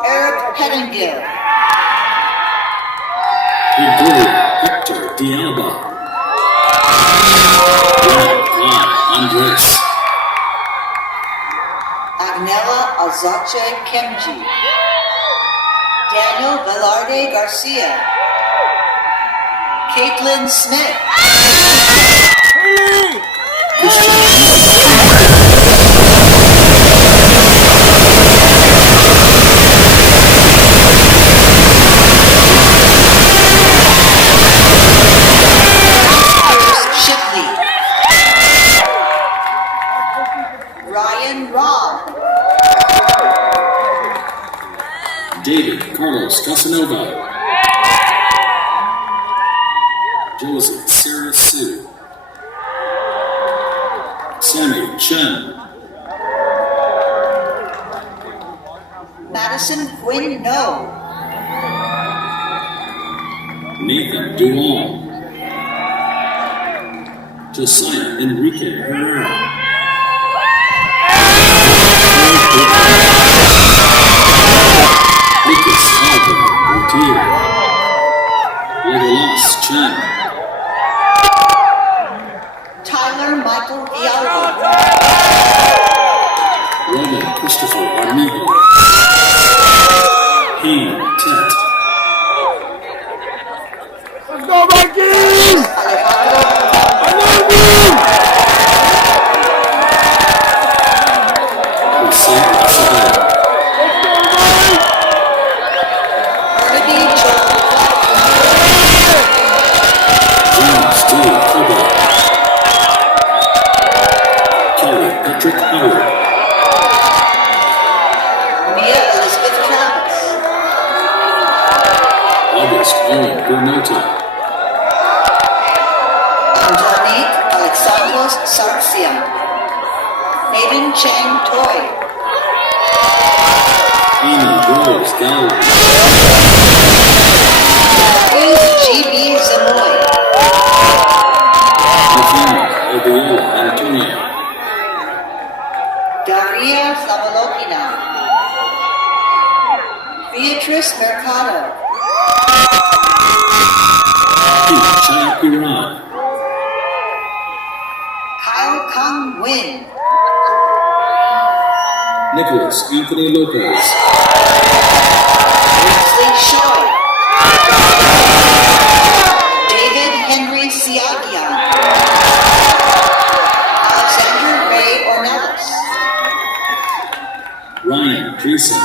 Eric Pettingill, Gregoria Hector Diaba. Brad Clyde Andres. Agnella Azache Kemji, Daniel Velarde Garcia, Caitlin Smith, Bruce Shipley, Ryan Robb, David Carlos Casanova. Josie Sarah Sue. Sammy Chen. Madison Quinn No, Nathan Duong. Josiah Enrique Herrera. Lucas Alvaro Gautier. Legolas Chen. Tyler Michael Viallo, Roman Christopher Armijo. Heen Tet. Jose Acevedo. Barnaby Joel James D. Kober. Kelly Patrick Howard. Mia Elizabeth Travis, August Owen Bernota. Angelique Alexandros Sarcia, Hayden Chang Toy, Amy Rose Galloway. G.B. Zamoy, Nathaniel Obiola Antonio. Daria Savalokina, Beatrice Mercado, Pete Chayapiran. Kyle Kang Win, Nicholas Anthony Lopez. Leslie Shoy, David Henry Siagian, Alexander Ray Ornelas, Ryan Dreesen.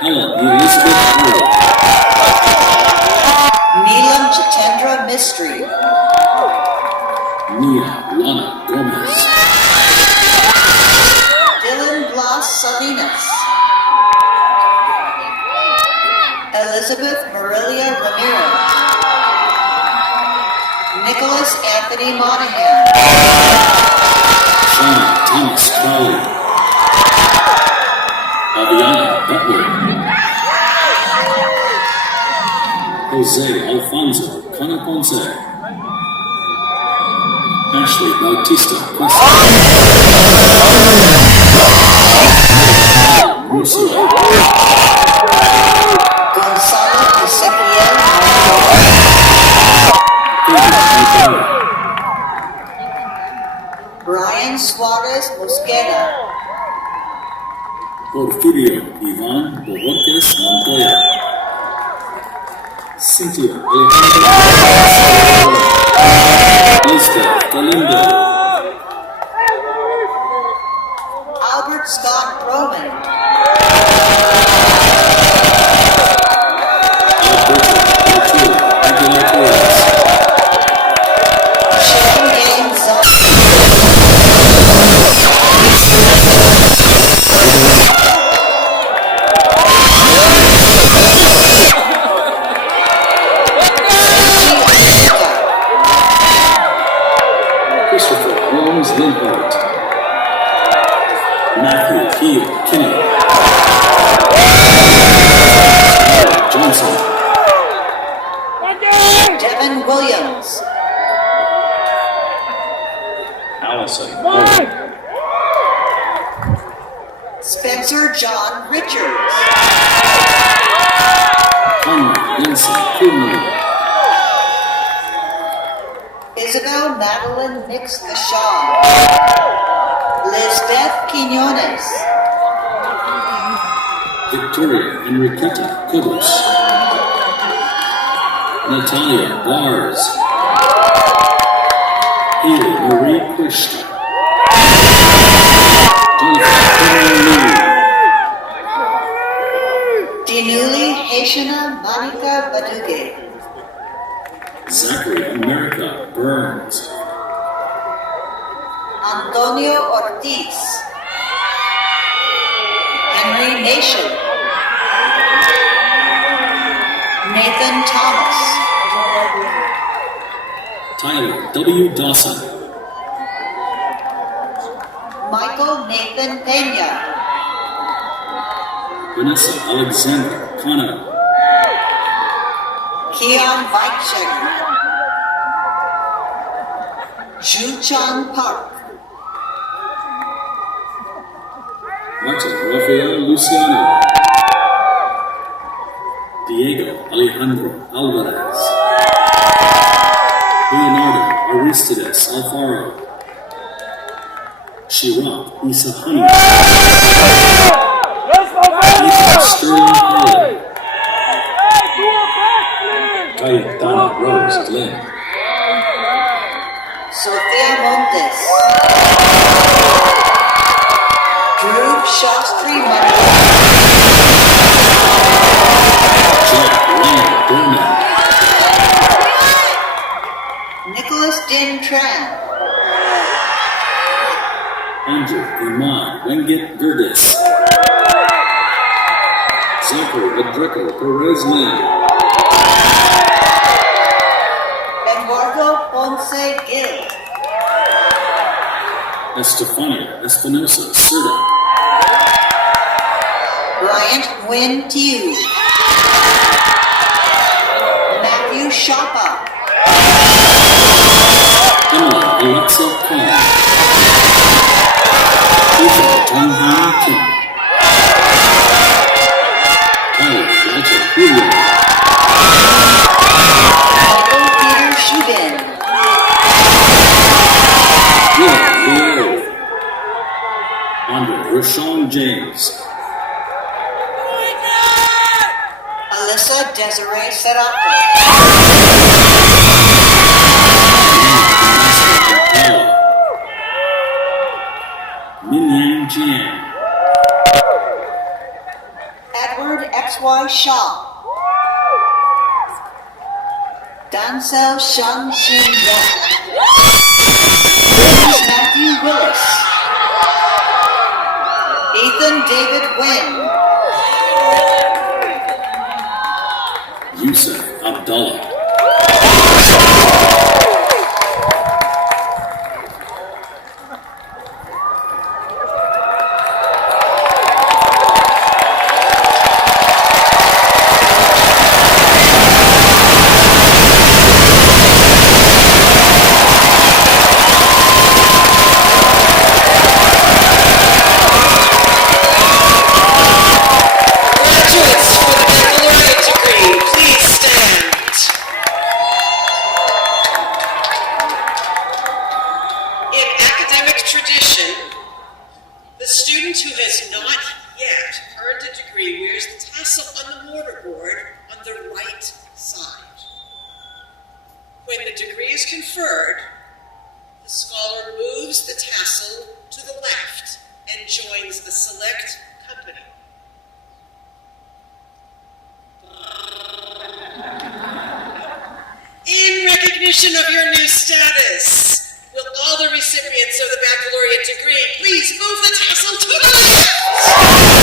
Helen Elizabeth Earl. Neelam Jitendra Mistry, Mia Lana Gomez. Dylan Blas Salinas, Elizabeth Marilia Ramirez, Nicholas Anthony Monahan, Sean Thomas Crowley. Aviana Butler. Jose Alfonso Canaponce. Ashley Bautista Cuesta. Russo. Gonzalo Ezequiel David Brian Suarez Mosqueda, Porfirio Ivan Borges Montoya. Cynthia Alejandra Lisbeth Galindo. Albert Scott Roman. Alberto Arturo Aguilar Torres. Sharon Gaines Christopher Holmes Lindhart. Matthew Keel Kinney. Howard Johnson. Devin Williams. Allison Cole. Spencer John Richards. Conrad Vincent Coolman. Isabel Madeline Nix Vashon. Lisbeth Quinones. Victoria Enriqueta Cobos. Natalia Bars. Haley Marie Krishna. Jennifer Lee. Dinuli Haitiana Monica Baduge. Zachary America Burns. Antonio Ortiz. Henry Nation. Nathan Thomas. Tyler W. Dawson. Michael Nathan Pena. Vanessa Alexander Cano. Keon Weichek. Ju-Chan Park. Martin Rafael Luciano. Diego Alejandro Alvarez. Leonardo Aristides Alfaro. Shirok Isa Honey. Ethan Sterling Hurley. Cayetana Rose Glenn. Sofia Montes. Drew Shastri Montes. Jack Ryan Dorman. Nicholas Din Tran. Andrew Iman Wengit Gerdes. Zachary Adreco Perez Lynn. Eduardo Ponce Gil. Estefania Espinosa Serta. Bryant Nguyen Tiu. Matthew Shapa. Emily Alexa Kong. Ethan Tonghai Kim. Tyler Fletcher Julio. Michael Peter Shubin. Will Leo. Andre Rashawn James. Alyssa Desiree Serrato. Min Yang Jian. Edward XY Shaw. Dancel Shun Shin Yang. James Matthew Willis. Ethan David Wynn. Yusuf Abdullah. Graduates for the baccalaureate degree, please stand. tassel on the mortarboard on the right side. When the degree is conferred, the scholar moves the tassel to the left and joins a select company. In recognition of your new status, will all the recipients of the baccalaureate degree please move the tassel to the left?